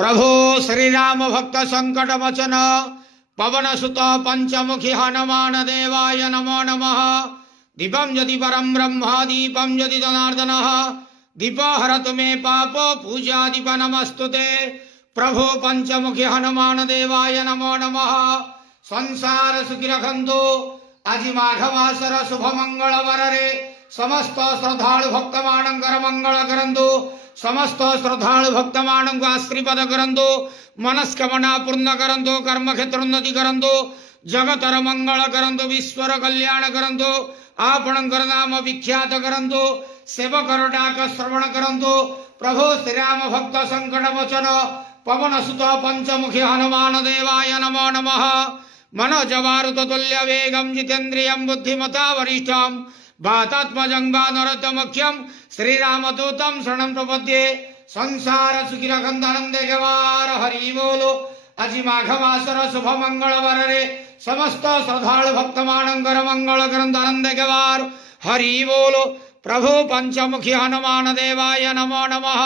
प्रभो श्रीराम भक्त संकट वचन पवन सुत पंचमुखी हनुमान देवाय नमो नमः। दीपं यदि परम ब्रह्म दीपं यदि जनार्दन दीप हरतु मे पाप पूजा दीप नमस्तुते। प्रभो पंचमुखी हनुमान देवाय नमो नमः। संसार सुखी रखंतु आज माघमासर शुभ मंगल वररे समस्त श्रद्धालु भक्त मानंकर मंगल करंतु। समस्त श्रद्धालु भक्त मानंको आशीर्वाद करंतु। मनस्कामना पूर्ण करंतु। कर्म क्षेत्र उन्नति करंतु। जगतर मंगल करंतु। विश्वर कल्याण करंतु। आपणकर नाम विख्यात करंतु। सेवकर डाक श्रवण करंतु। प्रभु श्रीराम भक्त संकट वचन पवन सुत पंचमुखी हनुमान देवाय नमो नमः। मनोजवारुत तुल्य वेगं जितेन्द्रियं बुद्धिमता वरिष्ठं वातात्मजं वानरतमुख्यं श्रीरामदूतं शरणं प्रपद्ये। संसार सुखी रखंदनंदे गवार हरि बोलो। आज माघमासर शुभ मंगल वररे समस्त श्रद्धालु भक्त मानंकर मंगल करंदनंदे गवार हरि बोलो। प्रभु पंचमुखी हनुमान देवाय नमो नमः।